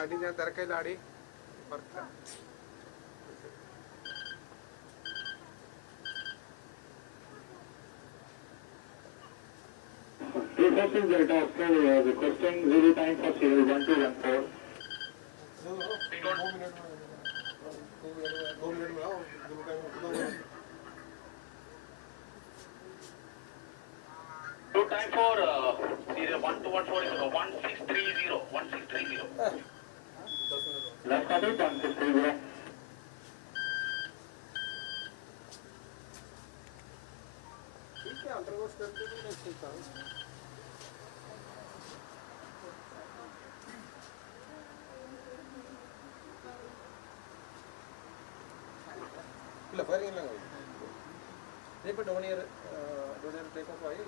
ಅಡಿನ ತರಕೈಲ ಅಡಿ ಬರ್ತಾ Passenger at Australia requesting 0 time for sale 1214. Two passengers at Australia requesting zero time for serial 1214. We don't, two time for uh, serial 1214 is uh, 1630, 1630. Last copy 1630. ठीक है undergoes करके भी मैं सीखता हूँ Dornier take off ആയി.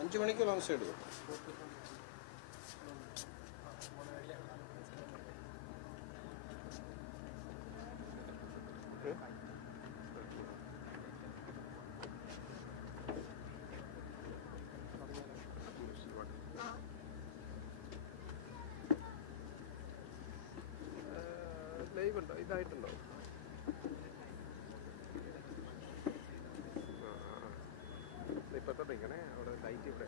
അഞ്ച് എടുക്കും ലൈവ് ഉണ്ടോ ഇതായിട്ടുണ്ടോ ഇപ്പൊ തുടങ്ങിക്കണേ അവിടെ ലൈറ്റ് ഇവിടെ.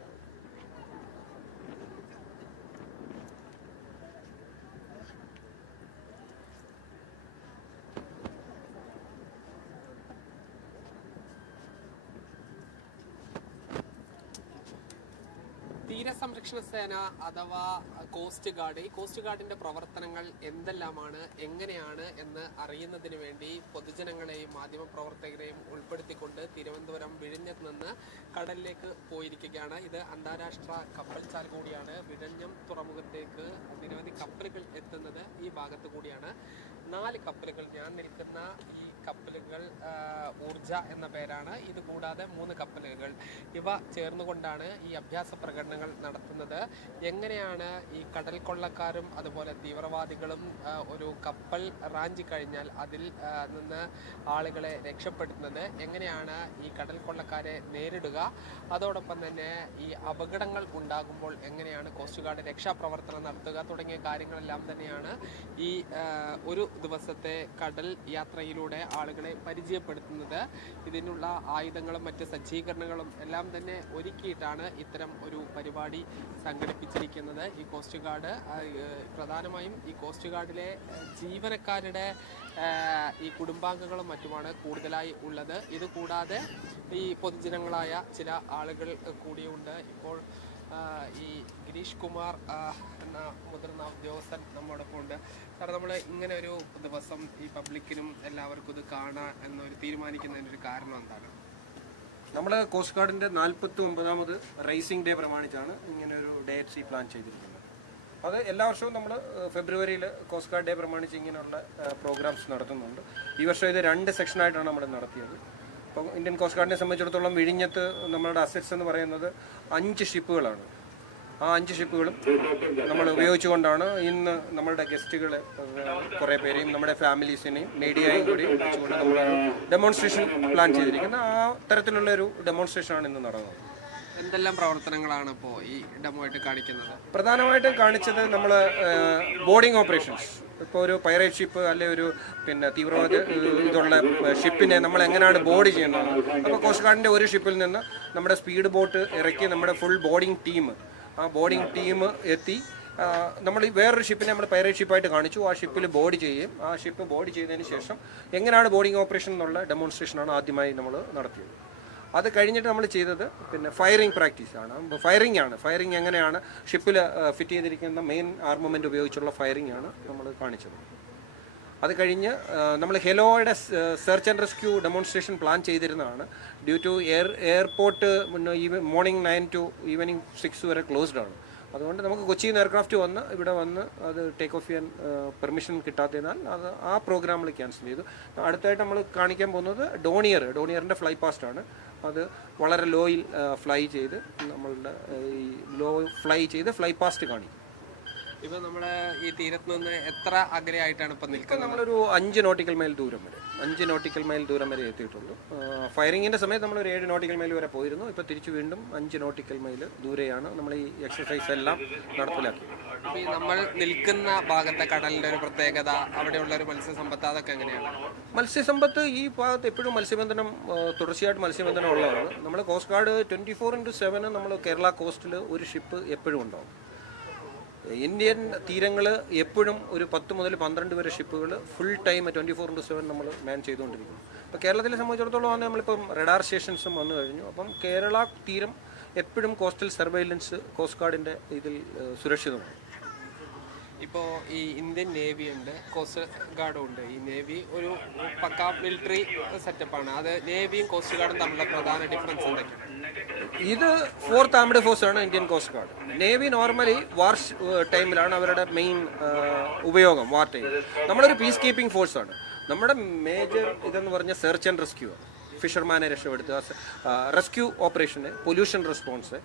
തീരസംരക്ഷണ സേന അഥവാ കോസ്റ്റ് ഗാർഡ് ഈ കോസ്റ്റ് ഗാർഡിന്റെ പ്രവർത്തനങ്ങൾ എന്തെല്ലാമാണ് എങ്ങനെയാണ് എന്ന് അറിയുന്നതിന് വേണ്ടി പൊതുജനങ്ങളെയും മാധ്യമപ്രവർത്തകരെയും ഉൾപ്പെടുത്തിക്കൊണ്ട് തിരുവനന്തപുരം വിഴിഞ്ഞത്ത് നിന്ന് കടലിലേക്ക് പോയിരിക്കുകയാണ്. ഇത് അന്താരാഷ്ട്ര കപ്പൽച്ചാൽ കൂടിയാണ്. വിഴിഞ്ഞം തുറമുഖത്തേക്ക് നിരവധി കപ്പലുകൾ എത്തുന്നത് ഈ ഭാഗത്ത് കൂടിയാണ്. നാല് കപ്പലുകൾ ഞാൻ നിൽക്കുന്ന ഈ കപ്പലുകൾ ഊർജ എന്ന പേരാണ്. ഇത് കൂടാതെ മൂന്ന് കപ്പലുകൾ. ഇവ ചേർന്നുകൊണ്ടാണ് ഈ അഭ്യാസ പ്രകടനങ്ങൾ നടത്തുന്നത്. എങ്ങനെയാണ് ഈ കടൽ കൊള്ളക്കാരും അതുപോലെ തീവ്രവാദികളും ഒരു കപ്പൽ റാഞ്ചി കഴിഞ്ഞാൽ അതിൽ നിന്ന് ആളുകളെ രക്ഷപ്പെടുത്തുന്നത്? എങ്ങനെയാണ് ഈ കടൽ കൊള്ളക്കാരെ നേരിടുക? അതോടൊപ്പം തന്നെ ഈ അപകടങ്ങൾ ഉണ്ടാകുമ്പോൾ എങ്ങനെയാണ് കോസ്റ്റ് ഗാർഡ് രക്ഷാപ്രവർത്തനം നടത്തുക തുടങ്ങിയ കാര്യങ്ങളെല്ലാം തന്നെയാണ് ഈ ഒരു ദിവസത്തെ കടൽ യാത്രയിലൂടെ ആളുകളെ പരിചയപ്പെടുത്തുന്നത്. ഇതിനുള്ള ആയുധങ്ങളും മറ്റ് സജ്ജീകരണങ്ങളും എല്ലാം തന്നെ ഒരുക്കിയിട്ടാണ് ഇത്തരം ഒരു പരിപാടി സംഘടിപ്പിച്ചിരിക്കുന്നത്. ഈ കോസ്റ്റ് ഗാർഡ് പ്രധാനമായും ഈ കോസ്റ്റ് ഗാർഡിലെ ജീവനക്കാരുടെ ഈ കുടുംബാംഗങ്ങളും മറ്റുമാണ് കൂടുതലായി ഉള്ളത്. ഇത് കൂടാതെ ഈ പൊതുജനങ്ങളായ ചില ആളുകൾ കൂടിയുണ്ട്. ഇപ്പോൾ ഈ ഗിരീഷ് കുമാർ എന്ന മുതിർന്ന ഉദ്യോഗസ്ഥൻ നമ്മോടൊപ്പം ഉണ്ട് കാരണം നമ്മൾ ഇങ്ങനെ ഒരു ദിവസം ഈ പബ്ലിക്കിനും എല്ലാവർക്കും ഇത് കാണാൻ എന്നൊരു തീരുമാനിക്കുന്നതിന്റെ ഒരു കാരണം എന്താണ്? നമ്മൾ കോസ്റ്റ് ഗാർഡിന്റെ നാൽപ്പത്തി ഒമ്പതാമത് റേസിംഗ് ഡേ പ്രമാണിച്ചാണ് ഇങ്ങനെ ഒരു ഡേറ്റ് ഈ പ്ലാൻ ചെയ്തിരിക്കുന്നത്. അത് എല്ലാ വർഷവും നമ്മൾ ഫെബ്രുവരിയിൽ കോസ്റ്റ് ഗാർഡ് ഡേ പ്രമാണിച്ച് ഇങ്ങനെയുള്ള പ്രോഗ്രാംസ് നടത്തുന്നുണ്ട്. ഈ വർഷം ഇത് രണ്ട് സെക്ഷനായിട്ടാണ് നമ്മൾ നടത്തിയത്. അപ്പോൾ ഇന്ത്യൻ കോസ്റ്റ് ഗാർഡിനെ സംബന്ധിച്ചിടത്തോളം വിഴിഞ്ഞത്ത് നമ്മളുടെ അസറ്റ്സ് എന്ന് പറയുന്നത് അഞ്ച് ഷിപ്പുകളാണ് ആ അഞ്ച് ഷിപ്പുകളും നമ്മൾ ഉപയോഗിച്ചുകൊണ്ടാണ് ഇന്ന് നമ്മളുടെ ഗസ്റ്റുകൾ കുറേ പേരെയും നമ്മുടെ ഫാമിലീസിനെയും മീഡിയയും കൂടി വെച്ചുകൊണ്ട് നമ്മൾ ഡെമോൺസ്ട്രേഷൻ പ്ലാൻ ചെയ്തിരിക്കുന്നത്. ആ തരത്തിലുള്ള ഒരു ഡെമോൺസ്ട്രേഷൻ ആണ് ഇന്ന് നടന്നത്. എന്തെല്ലാം പ്രവർത്തനങ്ങളാണ് ഇപ്പോൾ ഈ ഡെമോ ആയിട്ട് കാണിക്കുന്നത്? പ്രധാനമായിട്ടും കാണിച്ചത് നമ്മൾ ബോർഡിംഗ് ഓപ്പറേഷൻസ്. ഇപ്പോൾ ഒരു പൈറേറ്റ് ഷിപ്പ് അല്ലെ ഒരു പിന്നെ തീവ്രവാദ ഇതുള്ള ഷിപ്പിനെ നമ്മൾ എങ്ങനെയാണ് ബോർഡ് ചെയ്യുന്നത്? അപ്പോൾ കോസ്റ്റ് ഗാർഡിന്റെ ഒരു ഷിപ്പിൽ നിന്ന് നമ്മുടെ സ്പീഡ് ബോട്ട് ഇറക്കി നമ്മുടെ ഫുൾ ബോർഡിംഗ് ടീം ആ ബോർഡിംഗ് ടീം എത്തി. നമ്മൾ ഈ വേറൊരു ഷിപ്പിനെ നമ്മൾ പൈറേറ്റ് ഷിപ്പായിട്ട് കാണിച്ചു. ആ ഷിപ്പിൽ ബോർഡ് ചെയ്യുകയും ആ ഷിപ്പ് ബോർഡ് ചെയ്തതിന് ശേഷം എങ്ങനെയാണ് ബോർഡിംഗ് ഓപ്പറേഷൻ എന്നുള്ള ഡെമോൺസ്ട്രേഷനാണ് ആദ്യമായി നമ്മൾ നടത്തിയത്. അത് കഴിഞ്ഞിട്ട് നമ്മൾ ചെയ്തത് പിന്നെ ഫയറിംഗ് പ്രാക്ടീസ് ആണ്. ഫയറിംഗ് ആണ്. ഫയറിംഗ് എങ്ങനെയാണ് ഷിപ്പിൽ ഫിറ്റ് ചെയ്തിരിക്കുന്ന മെയിൻ ആർമമെന്റ് ഉപയോഗിച്ചുള്ള ഫയറിംഗ് ആണ് നമ്മൾ കാണിച്ചത്. അത് കഴിഞ്ഞ് നമ്മൾ ഹെലോയുടെ search and rescue demonstration plan ചെയ്തിരുന്നതാണ്. Due to air airport morning nine to evening six വരെ ക്ലോസ്ഡ് ആണ്. അതുകൊണ്ട് നമുക്ക് കൊച്ചിയിൽ നിന്ന് എയർക്രാഫ്റ്റ് വന്ന് ഇവിടെ വന്ന് അത് ടേക്ക് ഓഫ് ചെയ്യാൻ പെർമിഷൻ കിട്ടാത്തതിനാൽ അത് ആ പ്രോഗ്രാമിൽ ക്യാൻസൽ ചെയ്തു. അടുത്തായിട്ട് നമ്മൾ കാണിക്കാൻ പോകുന്നത് ഡോണിയർ ഡോണിയറിന്റെ ഫ്ലൈ പാസ്റ്റ് ആണ്. അത് വളരെ ലോയിൽ ഫ്ലൈ ചെയ്ത് നമ്മളുടെ ഈ ലോ ഫ്ലൈ ചെയ്ത് ഫ്ലൈ പാസ്റ്റ് കാണിക്കും. ഇപ്പൊ നമ്മൾ ഈ തീരത്ത് നിന്ന് എത്ര അകലെയായിട്ടാണ് ഇപ്പൊ നിൽക്കുന്നത്? നമ്മളൊരു അഞ്ച് നോട്ടിക്കൽ മൈൽ ദൂരം വരെ. അഞ്ച് നോട്ടിക്കൽ മൈൽ ദൂരം വരെ എത്തിയിട്ടുള്ളൂ ഫയറിങ്ങിന്റെ സമയത്ത് നമ്മൾ ഒരു ഏഴ് നോട്ടിക്കൽ മൈൽ വരെ പോയിരുന്നു. ഇപ്പൊ തിരിച്ചു വീണ്ടും അഞ്ച് നോട്ടിക്കൽ മൈൽ ദൂരെയാണ് നമ്മൾ ഈ എക്സസൈസ് എല്ലാം നടപ്പിലാക്കി. നമ്മൾ നിൽക്കുന്ന ഭാഗത്തെ കടലിന്റെ ഒരു പ്രത്യേകത അവിടെയുള്ള ഒരു മത്സ്യസമ്പത്ത് അതൊക്കെ എങ്ങനെയാണ്? മത്സ്യസമ്പത്ത് ഈ ഭാഗത്ത് എപ്പോഴും മത്സ്യബന്ധനം തുടർച്ചയായിട്ട് മത്സ്യബന്ധനം ഉള്ളതാണ്. നമ്മൾ coast guard twenty four into seven നമ്മൾ കേരള കോസ്റ്റിൽ ഒരു ഷിപ്പ് എപ്പോഴും ഉണ്ടാവും. ഇന്ത്യൻ തീരങ്ങൾ എപ്പോഴും ഒരു പത്ത് മുതൽ പന്ത്രണ്ട് വരെ ഷിപ്പുകൾ full time twenty four into seven നമ്മൾ മാൻ ചെയ്തുകൊണ്ടിരിക്കുന്നു. അപ്പോൾ കേരളത്തിലെ സംബന്ധിച്ചിടത്തോളം ആണ് നമ്മളിപ്പം റഡാർ സ്റ്റേഷൻസും വന്നു കഴിഞ്ഞു. അപ്പം കേരള തീരം എപ്പോഴും കോസ്റ്റൽ സർവൈലൻസ് കോസ്റ്റ് ഗാർഡിന്റെ ഇതിൽ സുരക്ഷിതമാണ്. ഇപ്പോൾ ഈ ഇന്ത്യൻ നേവി ഉണ്ട് കോസ്റ്റ് ഗാർഡും ഉണ്ട്. ഈ നേവി ഒരു പക്ക മിലിറ്ററി സെറ്റപ്പാണ് അത് നേവിയും കോസ്റ്റ് ഗാർഡും തമ്മിലുള്ള പ്രധാന ഡിഫറൻസ് എന്തൊക്കെയാണ്? ഇത് ഫോർത്ത് ആംഡ് ഫോഴ്സ് ആണ് Indian coast guard navy normally war ടൈമിലാണ് അവരുടെ മെയിൻ ഉപയോഗം വാർ ടൈം നമ്മളൊരു പീസ് കീപ്പിംഗ് ഫോഴ്സ് ആണ്. നമ്മുടെ മേജർ ഇതെന്ന് പറഞ്ഞ സെർച്ച് ആൻഡ് റെസ്ക്യൂ ആണ്. ഫിഷർമാനെ രക്ഷപ്പെടുത്തുക റെസ്ക്യൂ ഓപ്പറേഷന് പൊല്യൂഷൻ റെസ്പോൺസ്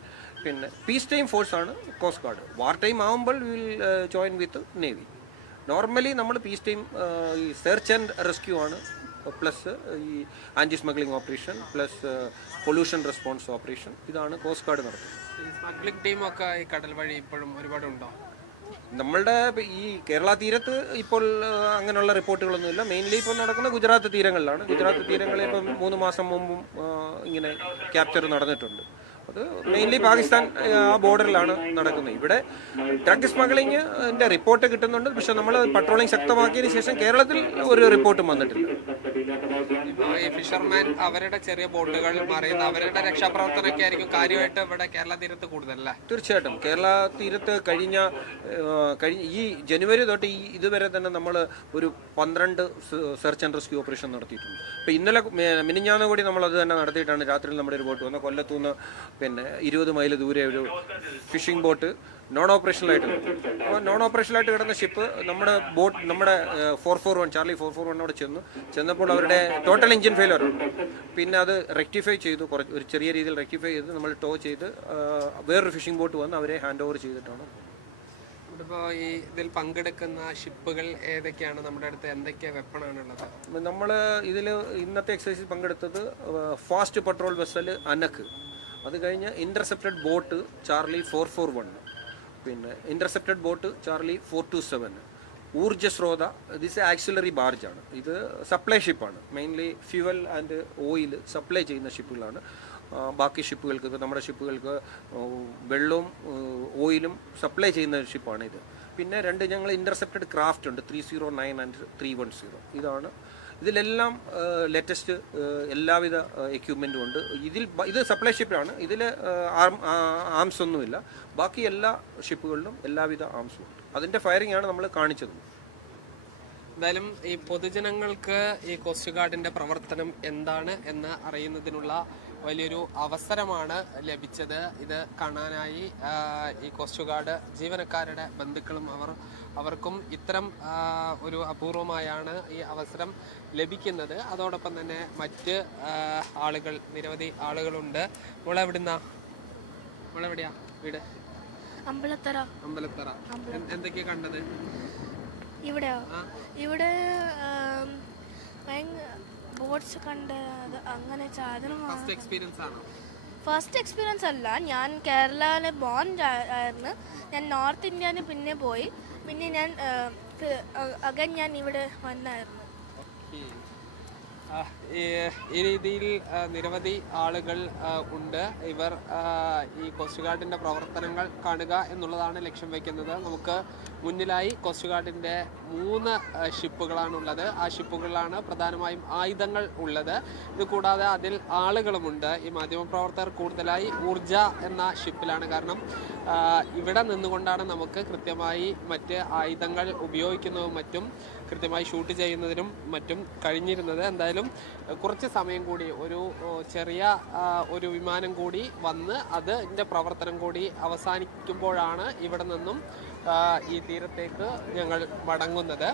പിന്നെ പീസ് ടൈം ഫോഴ്സ് ആണ് കോസ്റ്റ് ഗാർഡ് വാർ ടൈം ആകുമ്പോൾ will join with navy normally നമ്മൾ പീസ് ടൈം ഈ സെർച്ച് ആൻഡ് റെസ്ക്യൂ ആണ്. പ്ലസ് ഈ anti smuggling operation plus pollution response operation ഇതാണ് കോസ്റ്റ് ഗാർഡ് നടത്തുന്നത്. സ്മഗ്ലിംഗ് ടീമൊക്കെ ഈ കടൽ വഴി ഇപ്പോഴും ഒരുപാട് ഉണ്ടോ? നമ്മളുടെ ഈ കേരള തീരത്ത് ഇപ്പോൾ ആ, അങ്ങനെയുള്ള റിപ്പോർട്ടുകളൊന്നുമില്ല മെയിൻലി ഇപ്പോൾ നടക്കുന്ന ഗുജറാത്ത് തീരങ്ങളിലാണ്. ഗുജറാത്ത് തീരങ്ങളിൽ ഇപ്പം മൂന്ന് മാസം മുമ്പും ഇങ്ങനെ ക്യാപ്ചർ നടന്നിട്ടുണ്ട്. അത് മെയിൻലി പാകിസ്ഥാൻ ആ ബോർഡറിലാണ് നടക്കുന്നത്. ഇവിടെ ഡ്രഗ് സ്മഗ്ലിംഗ് റിപ്പോർട്ട് കിട്ടുന്നുണ്ട്. പക്ഷെ നമ്മൾ പട്രോളിംഗ് ശക്തമാക്കിയതിന് ശേഷം കേരളത്തിൽ ഒരു റിപ്പോർട്ടും വന്നിട്ടില്ല. ഈ ഫിഷർമാൻ അവരുടെ ചെറിയ ബോട്ടുകൾ മറിയുന്ന അവരുടെ രക്ഷാപ്രവർത്തനമൊക്കെ ആയിരിക്കും കാര്യമായിട്ട് ഇവിടെ കേരള തീരത്ത് കൂടുതലല്ലേ? തീർച്ചയായിട്ടും. കേരള തീരത്ത് കഴിഞ്ഞ കഴിഞ്ഞ ഈ ജനുവരി തൊട്ട് ഈ ഇതുവരെ തന്നെ നമ്മൾ ഒരു പന്ത്രണ്ട് സെർച്ച് ആൻഡ് റെസ്ക്യൂ ഓപ്പറേഷൻ നടത്തിയിട്ടുണ്ട്. അപ്പോൾ ഇന്നലെ മിനിഞ്ഞാന്ന് കൂടി നമ്മൾ അത് തന്നെ നടത്തിയിട്ടാണ് രാത്രിയിൽ നമ്മുടെ ഒരു ബോട്ട് വന്നത്. കൊല്ലത്തുനിന്ന് പിന്നെ ഇരുപത് മൈൽ ദൂരെ ഒരു ഫിഷിംഗ് ബോട്ട് നോൺ ഓപ്പറേഷനായിട്ട് അപ്പോൾ നോൺ ഓപ്പറേഷനായിട്ട് കിടന്ന ഷിപ്പ് നമ്മുടെ ബോട്ട് നമ്മുടെ four four one Charlie four four വണ്ണോട് ചെന്നു. ചെന്നപ്പോൾ അവരുടെ ടോട്ടൽ എഞ്ചിൻ ഫെയിലർ പിന്നെ അത് റെക്ടിഫൈ ചെയ്തു. കുറച്ച് ഒരു ചെറിയ രീതിയിൽ റെക്ടിഫൈ ചെയ്ത് നമ്മൾ ടോ ചെയ്ത് വേറൊരു ഫിഷിംഗ് ബോട്ട് വന്ന് അവരെ ഹാൻഡ് ഓവർ ചെയ്തിട്ടാണ് ഇപ്പോൾ ഈ ഇതിൽ പങ്കെടുക്കുന്ന ഷിപ്പുകൾ ഏതൊക്കെയാണ്? നമ്മുടെ അടുത്ത് എന്തൊക്കെ വെപ്പണാണുള്ളത് നമ്മൾ ഇതിൽ ഇന്നത്തെ എക്സസൈസിൽ പങ്കെടുത്തത് ഫാസ്റ്റ് പെട്രോൾ വെസൽ അനക്ക്. അത് കഴിഞ്ഞ് intercepted boat Charlie four four one പിന്നെ intercepted boat Charlie four two seven ഊർജസ്രോത this auxiliary ബാർജാണ് ഇത് supply ഷിപ്പാണ് mainly fuel and oil supply ചെയ്യുന്ന ഷിപ്പുകളാണ് ബാക്കി ഷിപ്പുകൾക്ക് ഇപ്പോൾ നമ്മുടെ ഷിപ്പുകൾക്ക് വെള്ളവും ഓയിലും സപ്ലൈ ചെയ്യുന്ന ഷിപ്പാണ് ഇത്. പിന്നെ രണ്ട് ഞങ്ങൾ ഇന്റർസെപ്റ്റഡ് ക്രാഫ്റ്റ് ഉണ്ട്. Three zero nine and three one zero ഇതാണ് ഇതിലെല്ലാം ലേറ്റസ്റ്റ് എല്ലാവിധ എക്യുപ്മെന്റും ഉണ്ട്. ഇതിൽ ഇത് സപ്ലൈ ഷിപ്പിലാണ് ഇതിൽ ആം ആംസ് ഒന്നുമില്ല. ബാക്കി എല്ലാ ഷിപ്പുകളിലും എല്ലാവിധ ആംസും ഉണ്ട്. അതിന്റെ ഫയറിംഗ് ആണ് നമ്മൾ കാണിച്ചത്. എന്തായാലും ഈ പൊതുജനങ്ങൾക്ക് ഈ കോസ്റ്റ് ഗാർഡിന്റെ പ്രവർത്തനം എന്താണ് എന്ന് അറിയുന്നതിനുള്ള വലിയൊരു അവസരമാണ് ലഭിച്ചത്. ഇത് കാണാനായി ഈ കോസ്റ്റ് ഗാർഡ് ജീവനക്കാരുടെ ബന്ധുക്കളും അവർ അവർക്കും ഇത്തരം ഒരു അപൂർവമായാണ് ഈ അവസരം ലഭിക്കുന്നത്. അതോടൊപ്പം തന്നെ മറ്റ് ആളുകൾ നിരവധി ആളുകളുണ്ട്. മോളെവിടുന്നാ മോളെവിടെയാ വീട്? അമ്പലത്തറ. അമ്പലത്തറ. എന്ത്- എന്തൊക്കെയാ കണ്ടത്? ഇവിടെയോ? ആ. ഇവിടെ ബോട്ട്സ് കണ്ട് അത് അങ്ങനെ സാധനമാണ് ഫസ്റ്റ് എക്സ്പീരിയൻസ് ആണോ? ഫസ്റ്റ് എക്സ്പീരിയൻസ് അല്ല. ഞാൻ കേരളയിലെ ബോൺ ആയിരുന്നു. ഞാൻ നോർത്ത് ഇന്ത്യയിൽ പിന്നെ പോയി. പിന്നെ ഞാൻ അകൻ ഞാൻ ഇവിടെ വന്നായിരുന്നു. ഈ രീതിയിൽ നിരവധി ആളുകൾ ഉണ്ട്. ഇവർ ഈ കോസ്റ്റ് ഗാർഡിന്റെ പ്രവർത്തനങ്ങൾ കാണുക എന്നുള്ളതാണ് ലക്ഷ്യം വയ്ക്കുന്നത്. നമുക്ക് മുന്നിലായി കോസ്റ്റ് ഗാർഡിന്റെ മൂന്ന് ഷിപ്പുകളാണുള്ളത്. ആ ഷിപ്പുകളിലാണ് പ്രധാനമായും ആയുധങ്ങൾ ഉള്ളത്. ഇത് കൂടാതെ അതിൽ ആളുകളുമുണ്ട്. ഈ മാധ്യമപ്രവർത്തകർ കൂടുതലായി ഊർജ എന്ന ഷിപ്പിലാണ്. കാരണം ഇവിടെ നിന്നുകൊണ്ടാണ് നമുക്ക് കൃത്യമായി മറ്റ് ആയുധങ്ങൾ ഉപയോഗിക്കുന്നതും മറ്റും കൃത്യമായി ഷൂട്ട് ചെയ്യുന്നതിനും മറ്റും കഴിഞ്ഞിരുന്നത്. എന്തായാലും കുറച്ച് സമയം കൂടി ഒരു ചെറിയ ഒരു വിമാനം കൂടി വന്ന് അതിന്റെ പ്രവർത്തനം കൂടി അവസാനിക്കുമ്പോഴാണ് ഇവിടെ നിന്നും ഈ തീരത്തേക്ക് ഞങ്ങൾ മടങ്ങുന്നത്.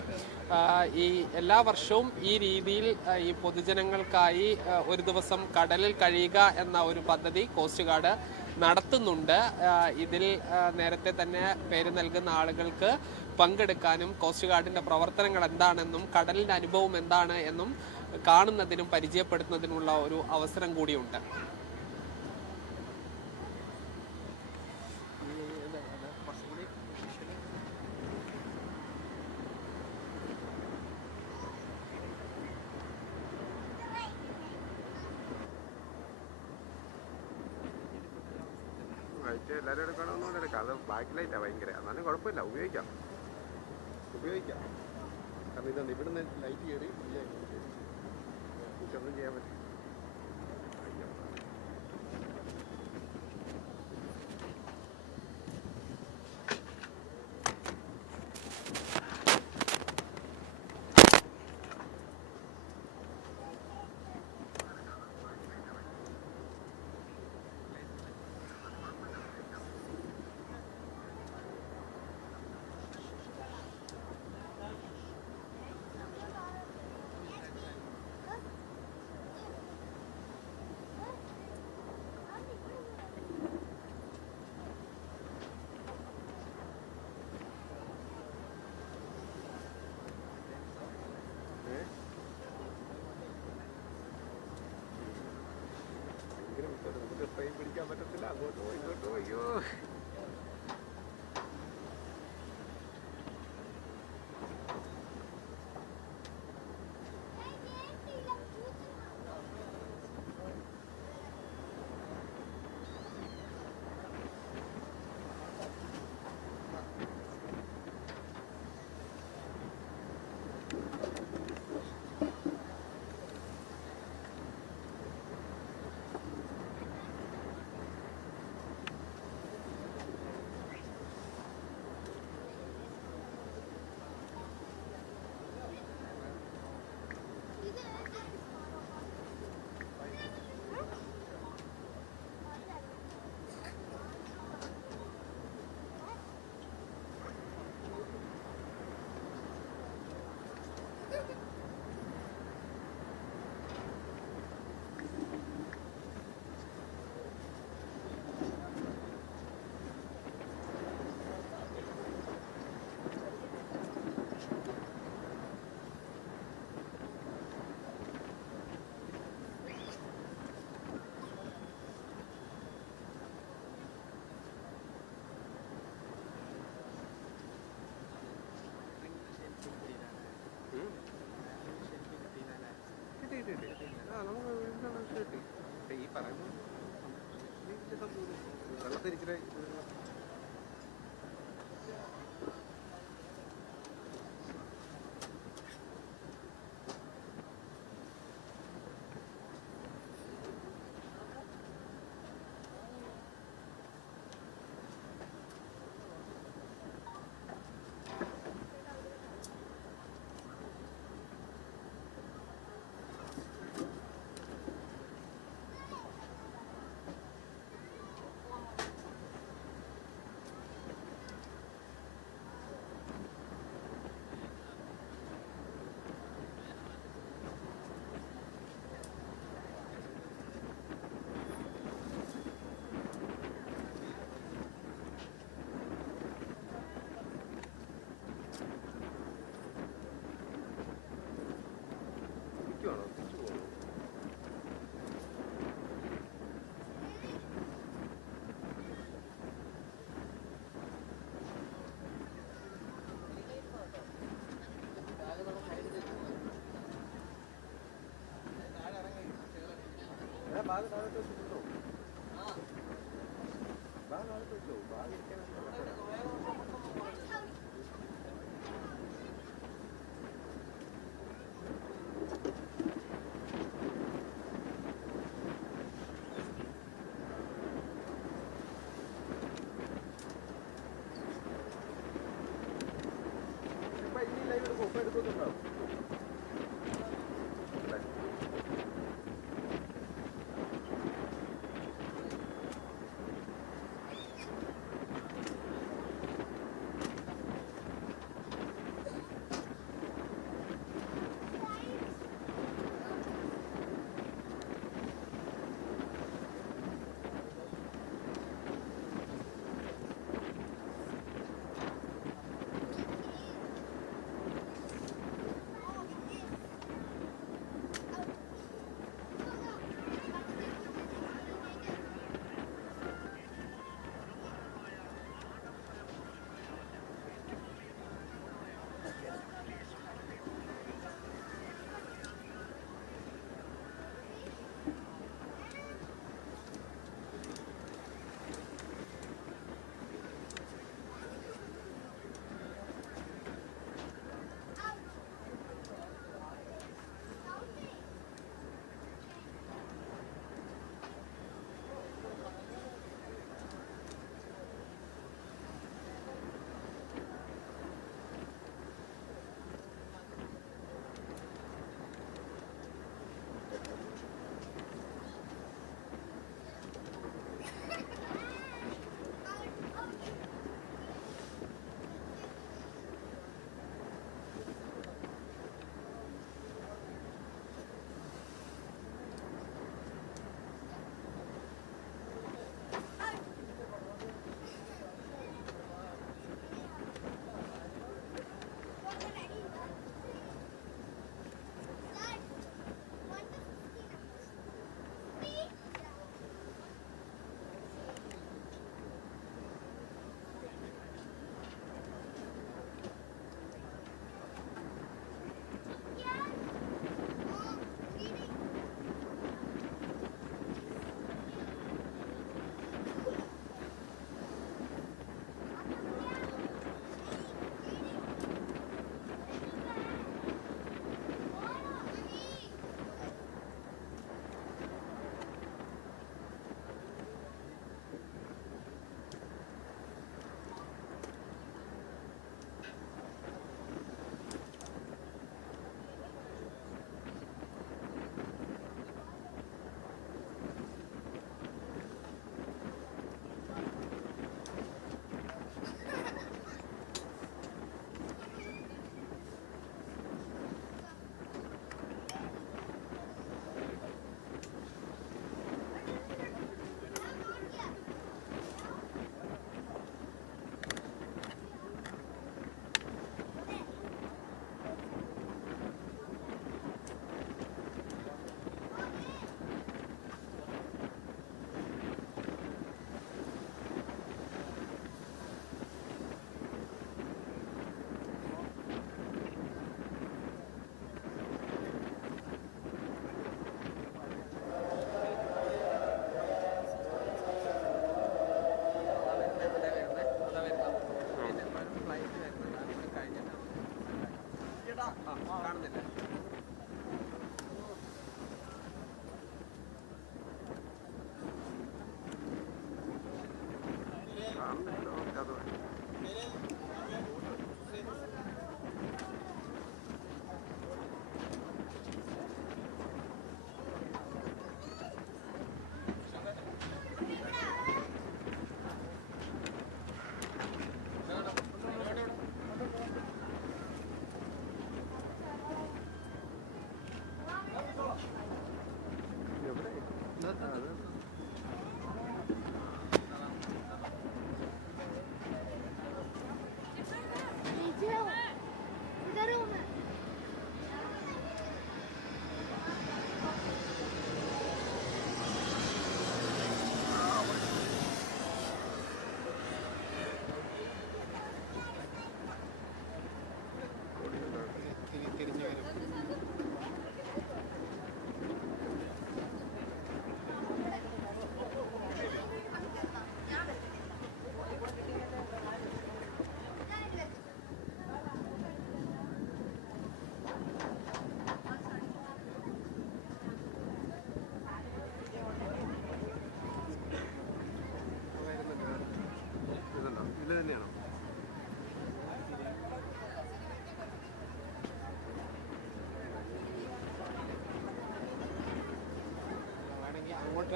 ഈ എല്ലാ വർഷവും ഈ രീതിയിൽ ഈ പൊതുജനങ്ങൾക്കായി ഒരു ദിവസം കടലിൽ കഴിയുക എന്ന ഒരു പദ്ധതി കോസ്റ്റ് ഗാർഡ് നടത്തുന്നുണ്ട്. ഇതിൽ നേരത്തെ തന്നെ പേര് നൽകുന്ന ആളുകൾക്ക് പങ്കെടുക്കാനും കോസ്റ്റ് ഗാർഡിന്റെ പ്രവർത്തനങ്ങൾ എന്താണെന്നും കടലിന്റെ അനുഭവം എന്താണ് എന്നും കാണുന്നതിനും പരിചയപ്പെടുത്തുന്നതിനുള്ള ഒരു അവസരം കൂടിയുണ്ട്. ബാക്ക് ഉപയോഗിക്കാം. ഉപയോഗിക്കാം. കാരണം ഇതുണ്ട് ഇവിടുന്ന് ലൈറ്റ് കയറി ഫ്രീ Добрый день. Юх. അയ്യോ കിട്ടി കിട്ടി കിട്ടി ആ നമുക്ക് കിട്ടി. ഈ പറയുന്നത് വലിയ Ja, das ist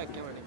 టు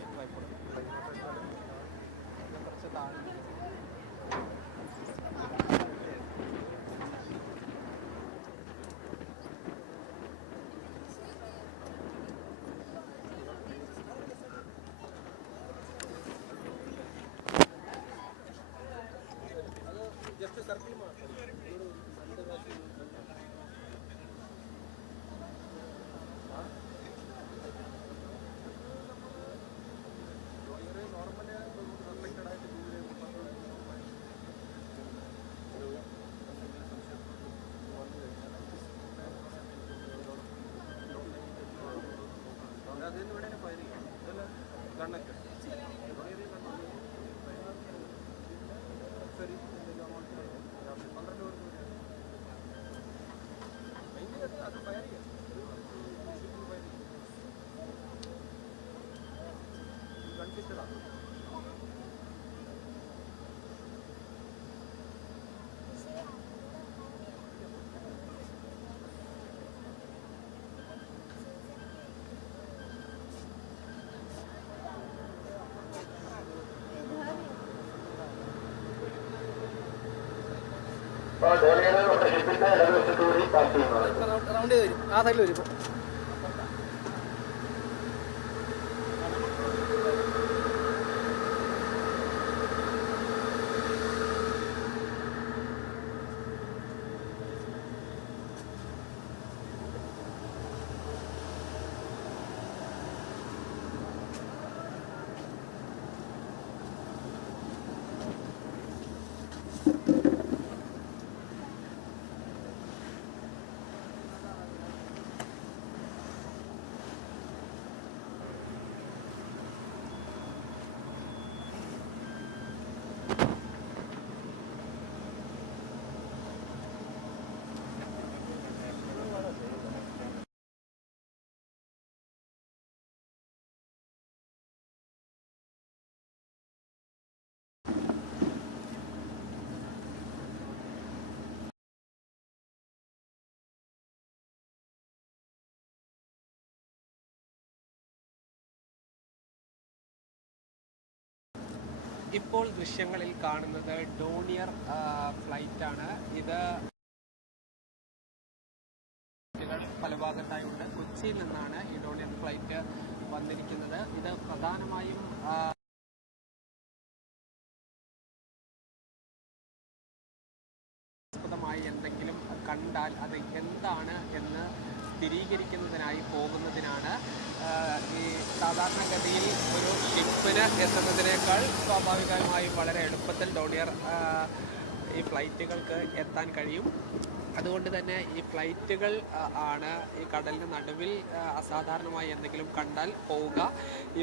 അപ്പോൾ സൈഡിൽ ചെയ്യുന്നത് ഇപ്പോൾ ദൃശ്യങ്ങളിൽ കാണുന്നത് ഡോണിയർ ഫ്ലൈറ്റ് ആണ്. ഇത് പല ഭാഗത്തായുണ്ട് കൊച്ചിയിൽ നിന്നാണ് ഈ ഡോണിയർ ഫ്ലൈറ്റ് വന്നിരിക്കുന്നത്. ഇത് പ്രധാനമായും എന്തെങ്കിലും കണ്ടാൽ അത് എന്താണ് എന്ന് സ്ഥിരീകരിക്കുന്നതിനായി പോകുന്നതിനാണ് ഈ സാധാരണഗതിയിൽ ഒരു ഷിപ്പിന് എത്തുന്നതിനേക്കാൾ സ്വാഭാവികമായും വളരെ എളുപ്പത്തിൽ ഡോണിയർ ഈ ഫ്ലൈറ്റുകൾക്ക് എത്താൻ കഴിയും. അതുകൊണ്ട് തന്നെ ഈ ഫ്ലൈറ്റുകൾ ആണ് ഈ കടലിന് നടുവിൽ അസാധാരണമായി എന്തെങ്കിലും കണ്ടാൽ പോവുക.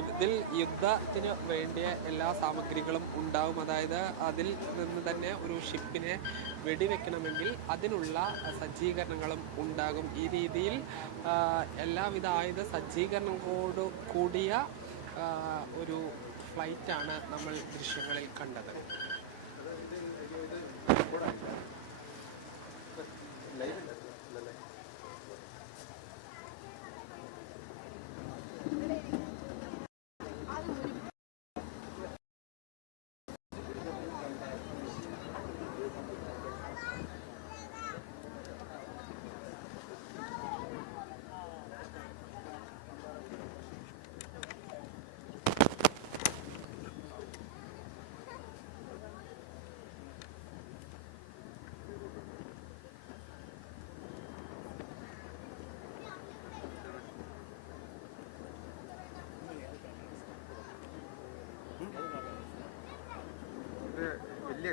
ഇതിൽ യുദ്ധത്തിന് വേണ്ടിയ എല്ലാ സാമഗ്രികളും ഉണ്ടാവും. അതായത് അതിൽ നിന്ന് തന്നെ ഒരു ഷിപ്പിനെ വെടിവെക്കണമെങ്കിൽ അതിനുള്ള സജ്ജീകരണങ്ങളും ഉണ്ടാകും. ഈ രീതിയിൽ എല്ലാവിധ ആയുധ സജ്ജീകരണങ്ങളോട് കൂടിയ ഒരു ഫ്ലൈറ്റാണ് നമ്മൾ ദൃശ്യങ്ങളിൽ കണ്ടത്. ഇത്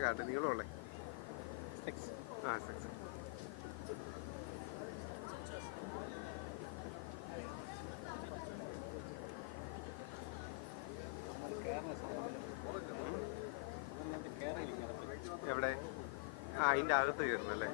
കാട്ട് നീളമുള്ളേ ആ സിക്സ് എവിടെ? ആ അതിന്റെ അകത്ത് കയറുന്നല്ലേ